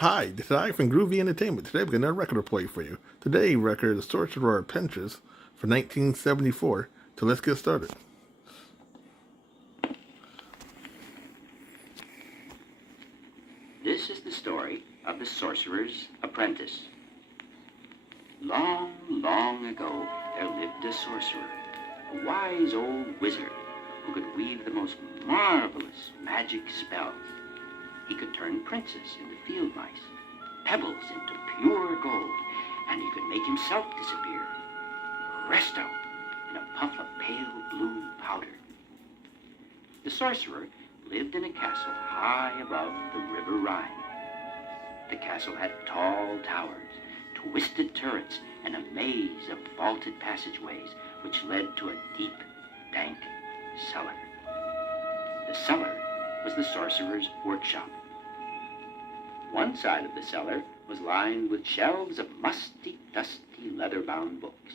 Hi, this is I from Groovy Entertainment. Today we've got another record to play for you. Today's record is Sorcerer Apprentice for 1974. So let's get started. This is the story of the Sorcerer's Apprentice. Long, long ago, there lived a sorcerer, a wise old wizard who could weave the most marvelous magic spells. He could turn princes into field mice, pebbles into pure gold, and he could make himself disappear, presto, in a puff of pale blue powder. The sorcerer lived in a castle high above the River Rhine. The castle had tall towers, twisted turrets, and a maze of vaulted passageways which led to a deep, dank cellar. The cellar was the sorcerer's workshop. One side of the cellar was lined with shelves of musty, dusty, leather-bound books.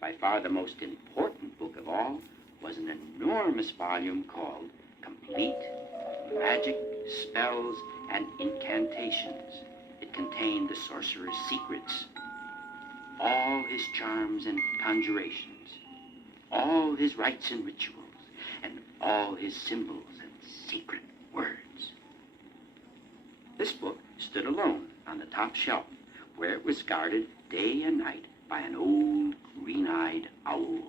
By far the most important book of all was an enormous volume called Complete Magic Spells and Incantations. It contained the sorcerer's secrets, all his charms and conjurations, all his rites and rituals, and all his symbols and secret words. This book stood alone on the top shelf, where it was guarded day and night by an old green-eyed owl.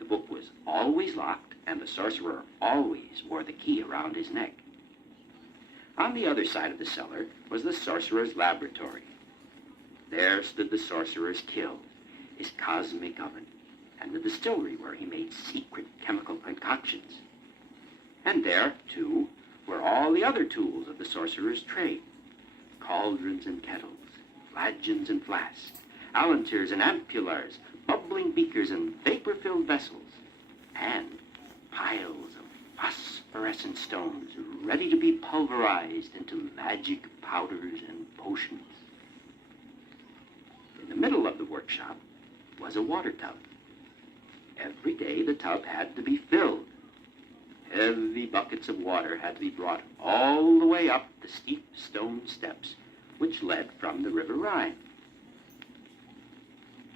The book was always locked, and the sorcerer always wore the key around his neck. On the other side of the cellar was the sorcerer's laboratory. There stood the sorcerer's kiln, his cosmic oven, and the distillery where he made secret chemical concoctions. And there, too, were all the other tools of the sorcerer's trade: cauldrons and kettles, flagons and flasks, allantirs and ampullars, bubbling beakers and vapor-filled vessels, and piles of phosphorescent stones ready to be pulverized into magic powders and potions. In the middle of the workshop was a water tub. Every day the tub had to be filled. Heavy buckets of water had to be brought all the way up the steep stone steps which led from the River Rhine.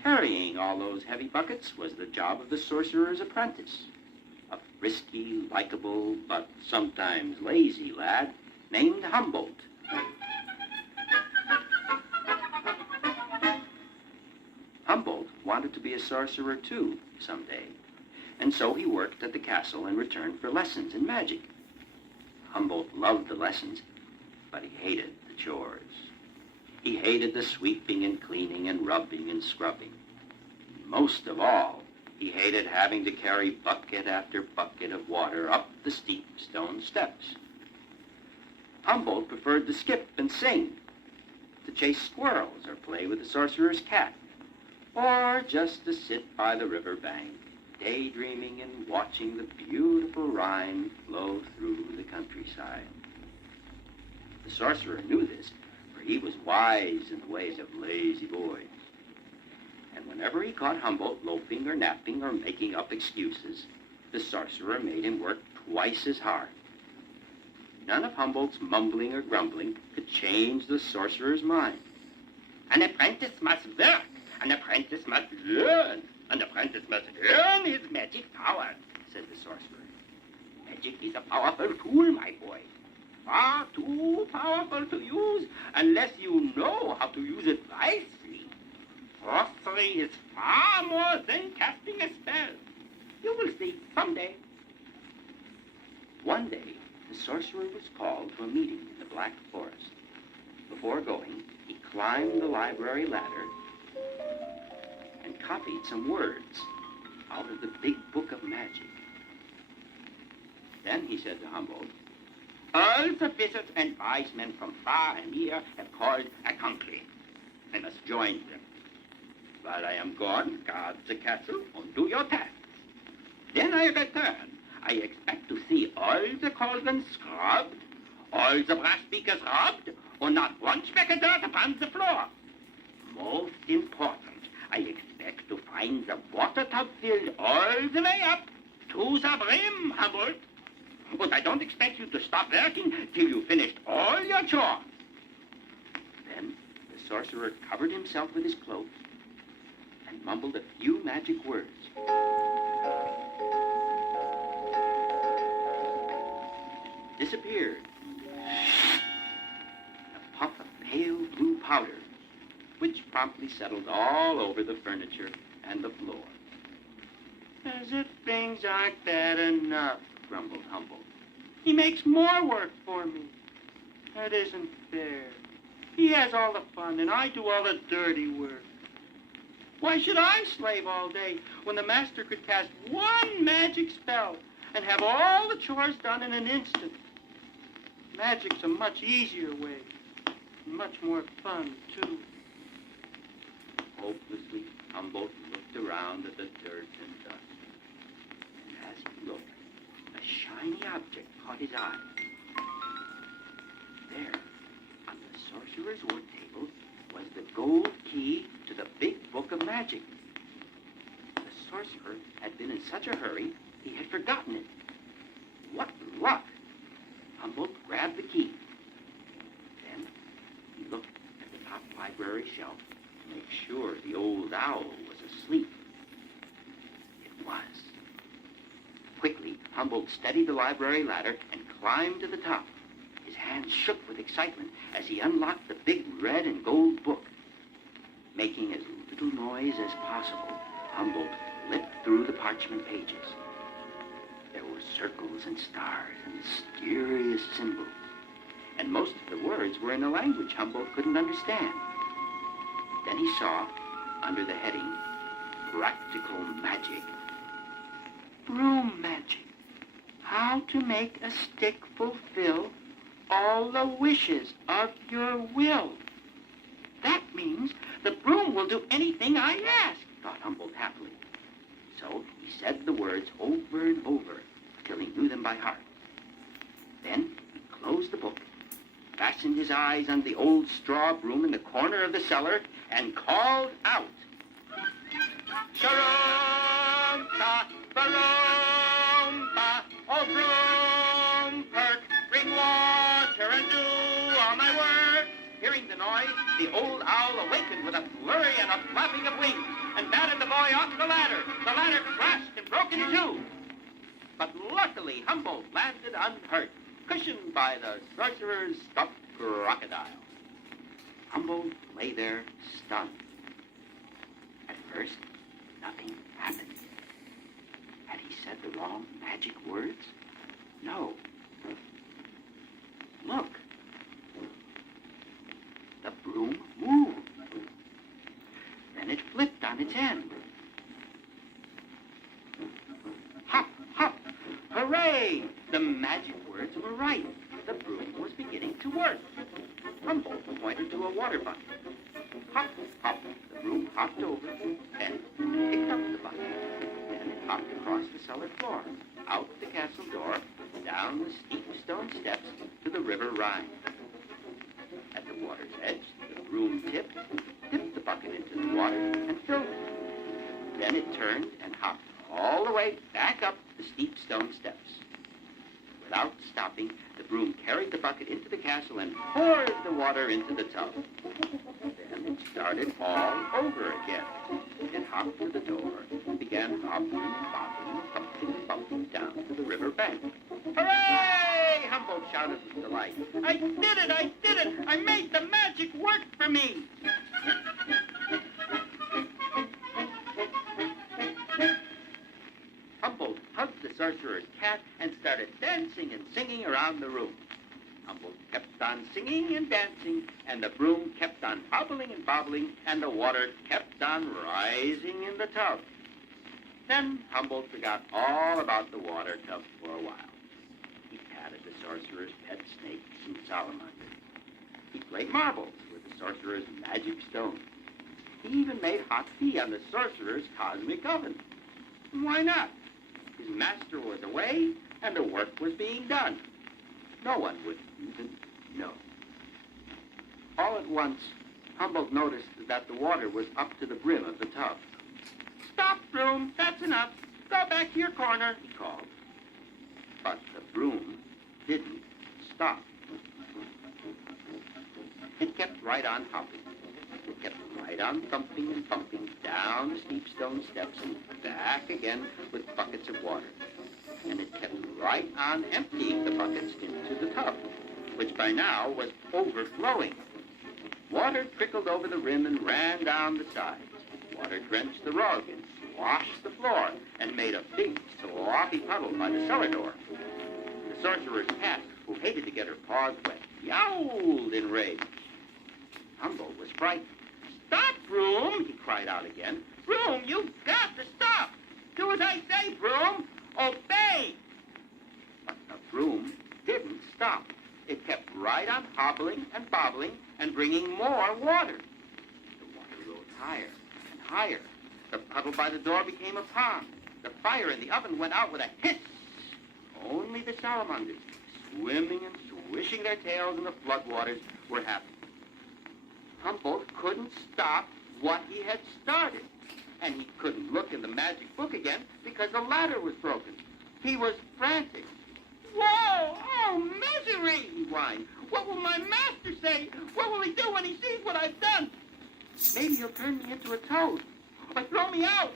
Carrying all those heavy buckets was the job of the sorcerer's apprentice, a frisky, likable, but sometimes lazy lad named Humboldt. Humboldt wanted to be a sorcerer too someday, and so he worked at the castle in return for lessons in magic. Humboldt loved the lessons, but he hated the chores. He hated the sweeping and cleaning and rubbing and scrubbing. Most of all, he hated having to carry bucket after bucket of water up the steep stone steps. Humboldt preferred to skip and sing, to chase squirrels or play with the sorcerer's cat, or just to sit by the river bank, daydreaming and watching the beautiful Rhine flow through the countryside. The sorcerer knew this, for he was wise in the ways of lazy boys. And whenever he caught Humboldt loafing or napping or making up excuses, the sorcerer made him work twice as hard. None of Humboldt's mumbling or grumbling could change the sorcerer's mind. An apprentice must work. An apprentice must learn. An apprentice must learn his magic power, said the sorcerer. Magic is a powerful tool, my boy. Far too powerful to use unless you know how to use it wisely. Sorcery is far more than casting a spell. You will see someday. One day, the sorcerer was called to a meeting in the Black Forest. Before going, he climbed the library ladder and copied some words out of the big book of magic. Then he said to Humboldt, "All the wizards and wise men from far and near have called a conclave. I must join them. While I am gone, guard the castle and do your tasks. Then I return. I expect to see all the cauldrons scrubbed, all the brass beakers rubbed, and not one speck of dirt upon the floor. Most important, I expect to find the water tub filled all the way up to the brim, Humboldt. But I don't expect you to stop working till you finished all your chores. sorcerer covered himself with his cloak and mumbled a few magic words. Disappeared. A puff of pale blue powder, which promptly settled all over the furniture and the floor. As if things aren't bad enough, grumbled Humboldt. He makes more work for me. That isn't fair. He has all the fun and I do all the dirty work. Why should I slave all day when the master could cast one magic spell and have all the chores done in an instant? Magic's a much easier way, and much more fun, too. Hopelessly, Humboldt looked around at the dirt and dust. And as he looked, a shiny object caught his eye. There, on the sorcerer's work table, was the gold key to the big book of magic. The sorcerer had been in such a hurry, he had forgotten it. What luck! Humboldt grabbed the key. Then he looked at the top library shelf to make sure the old owl was asleep. It was. Quickly, Humboldt steadied the library ladder and climbed to the top. His hands shook with excitement as he unlocked the big red and gold book. Making as little noise as possible, Humboldt flipped through the parchment pages. There were circles and stars and mysterious symbols, and most of the words were in a language Humboldt couldn't understand. Then he saw, under the heading, Practical Magic, Broom Magic, how to make a stick fulfill all the wishes of your will. That means the broom will do anything I ask, thought Humboldt happily. So he said the words over and over till he knew them by heart. Then he closed the book, fastened his eyes on the old straw broom in the corner of the cellar, and called out, Sharoompa, Baroompa, oh broom perk, bring water and do all my work. Hearing the noise, the old owl awakened with a flurry and a flapping of wings and batted the boy off the ladder. The ladder crashed and broke in two. But luckily, Humboldt landed unhurt, cushioned by the sorcerer's stuffed crocodile. Humboldt lay there, stunned. At first, nothing happened. Had he said the wrong magic words? No. Look. The broom moved. Then it flipped on its end. Hop, hop, hooray! The magic words were right. The broom was beginning to work. Humboldt pointed to a water bucket. Hop, hop, the broom hopped over and picked up the bucket. Then it hopped across the cellar floor, out the castle door, down the steep stone steps to the river Rhine. At the water's edge, the broom tipped the bucket into the water, and filled it. Then it turned and hopped all the way back up the steep stone steps. Without stopping, the broom carried the bucket into the castle and poured the water into the tub. Then it started all over again. It hopped to the door and began hopping, bobbing, bumping, bumping down to the river bank. Hooray! Humboldt shouted with delight. I did it! I did it! I made the magic work for me! Humboldt hugged the sorcerer's cat and started dancing and singing around the room. Humboldt kept on singing and dancing, and the broom kept on bobbling and bobbling, and the water kept on rising in the tub. Then Humboldt forgot all about the water tub for a while. He patted the sorcerer's pet snakes and salamanders. He played marbles with the sorcerer's magic stone. He even made hot tea on the sorcerer's cosmic oven. Why not? His master was away, and the work was being done. No one would even know. All at once, Humboldt noticed that the water was up to the brim of the tub. Stop, broom, that's enough. Go back to your corner, he called. But the broom didn't stop. It kept right on hopping. right on thumping and bumping down the steep stone steps and back again with buckets of water. And it kept right on emptying the buckets into the tub, which by now was overflowing. Water trickled over the rim and ran down the sides. Water drenched the rug and washed the floor and made a big sloppy puddle by the cellar door. The sorcerer's cat, who hated to get her paws wet, yowled in rage. Humboldt was frightened. "Stop, Broom!" he cried out again. "Broom, you've got to stop! Do as I say, Broom! Obey!" But the broom didn't stop. It kept right on hobbling and bobbling and bringing more water. The water rose higher and higher. The puddle by the door became a pond. The fire in the oven went out with a hiss. Only the salamanders, swimming and swishing their tails in the floodwaters, were happy. Humboldt couldn't stop what he had started, and he couldn't look in the magic book again because the ladder was broken. He was frantic. "Whoa! Oh, misery!" he whined. "What will my master say? What will he do when he sees what I've done? Maybe he'll turn me into a toad, or throw me out,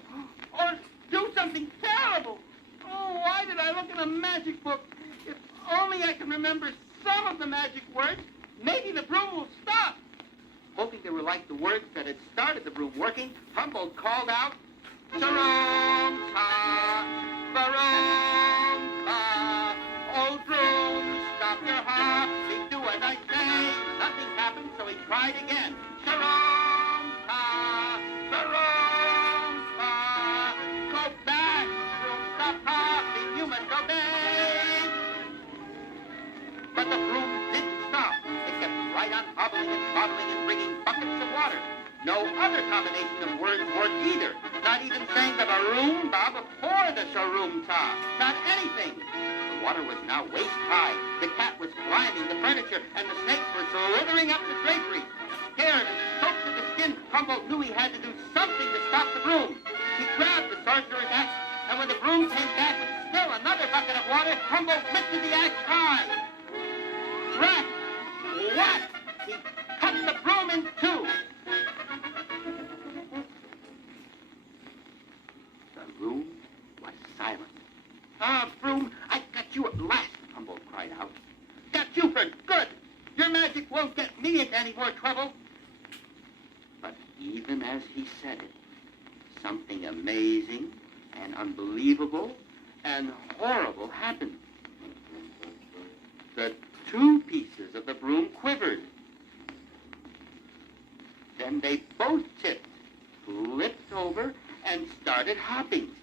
or do something terrible. Oh, why did I look in a magic book? If only I can remember some of the magic words, maybe the broom will stop." Hoping they were like the words that had started the broom working, Humboldt called out, "Sarum ta, barum ta, old broom, stop your hopping, do as I say." Nothing happened, so he tried again. "Sarum ta, barum ta, go back, broom, stop hopping, you must obey." But the broom didn't stop. It kept right on hobbling and bobbling and bringing buckets of water. No other combination of words worked either. Not even saying the baroom ba before the sharoom ta. Not anything. The water was now waist high. The cat was climbing the furniture, and the snakes were slithering up the drapery. Scared and soaked to the skin, Humboldt knew he had to do something to stop the broom. He grabbed the sorcerer's axe, and when the broom came back with still another bucket of water, Humboldt lifted the axe high. Crack! What? He cut the broom in two. The room was silent. "Ah, broom, I got you at last," Humboldt cried out. "Got you for good. Your magic won't get me into any more trouble." But even as he said it, something amazing and unbelievable and horrible happened. The two pieces of the broom quivered. Then they both tipped, flipped over, and started hopping.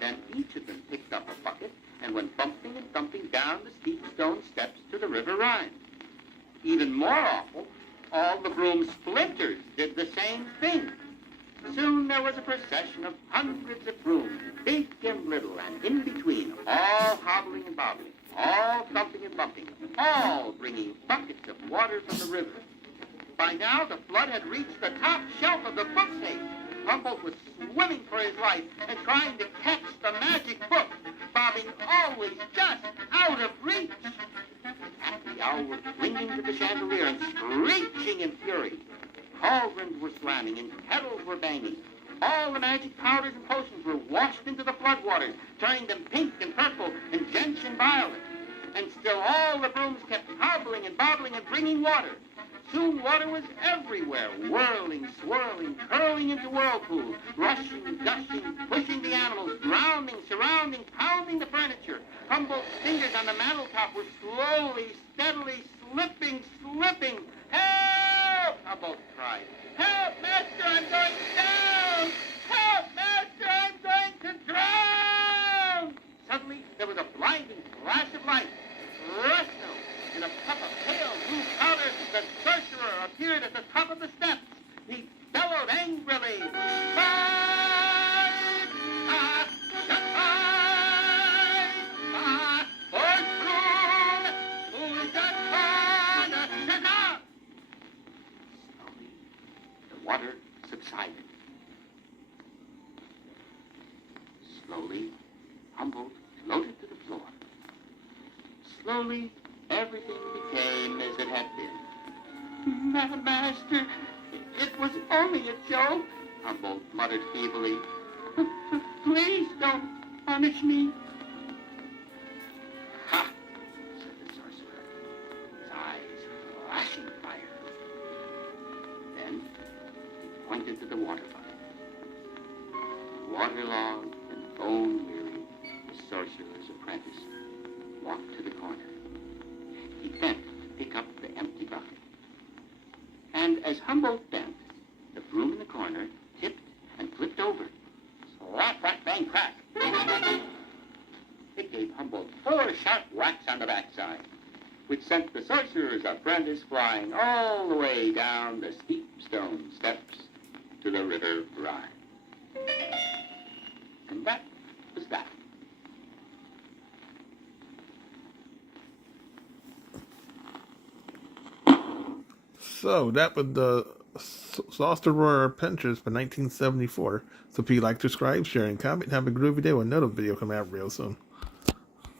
Then each of them picked up a bucket and went bumping and thumping down the steep stone steps to the River Rhine. Even more awful, all the broom splinters did the same thing. Soon there was a procession of hundreds of brooms, big and little, and in between, all hobbling and bobbling, all thumping and bumping, all bringing buckets of water from the river. By now, the flood had reached the top shelf of the bookcase. Humboldt was swimming for his life and trying to catch the magic book, bobbing always just out of reach. The owl was clinging to the chandelier and screeching in fury. Cauldrons were slamming and kettles were banging. All the magic powders and potions were washed into the floodwaters, turning them pink and purple and gentian violet. And still all the brooms kept hobbling and bobbling and bringing water. Soon water was everywhere, whirling, swirling, curling into whirlpools, rushing, gushing, pushing the animals, drowning, surrounding, pounding the furniture. Humboldt's fingers on the manteltop were slowly, steadily slipping. "Help!" Humboldt cried. "Help, Master, I'm going down! Help, Master, I'm going to drown!" Suddenly, there was a blinding flash of light. Presto! In a puff of pale blue powder, the sorcerer appeared at the top of the steps. He bellowed angrily, "Five! Fourth broom! Who's got fun? Slowly, the water subsided. Slowly, Humboldt floated to the floor. Slowly, everything became as it had been. "Master, it was only a joke, Humboldt muttered feebly. Please don't punish me. Ha! Said the sorcerer, his eyes flashing fire. Then he pointed to the water bucket. Waterlogged and bone-weary, the sorcerer's apprentice walked to the corner. He bent to pick up the empty bucket. And as Humboldt bent, the broom in the corner tipped and flipped over. Slap, whack, bang, crack. It gave Humboldt 4 sharp whacks on the backside, which sent the sorcerer's apprentice flying all the way down the steep stone steps to the river Rhine. And that was that. So that was the sorcerer apprentice for 1974. So if you like, subscribe, share, and comment, have a groovy day with another video coming out real soon.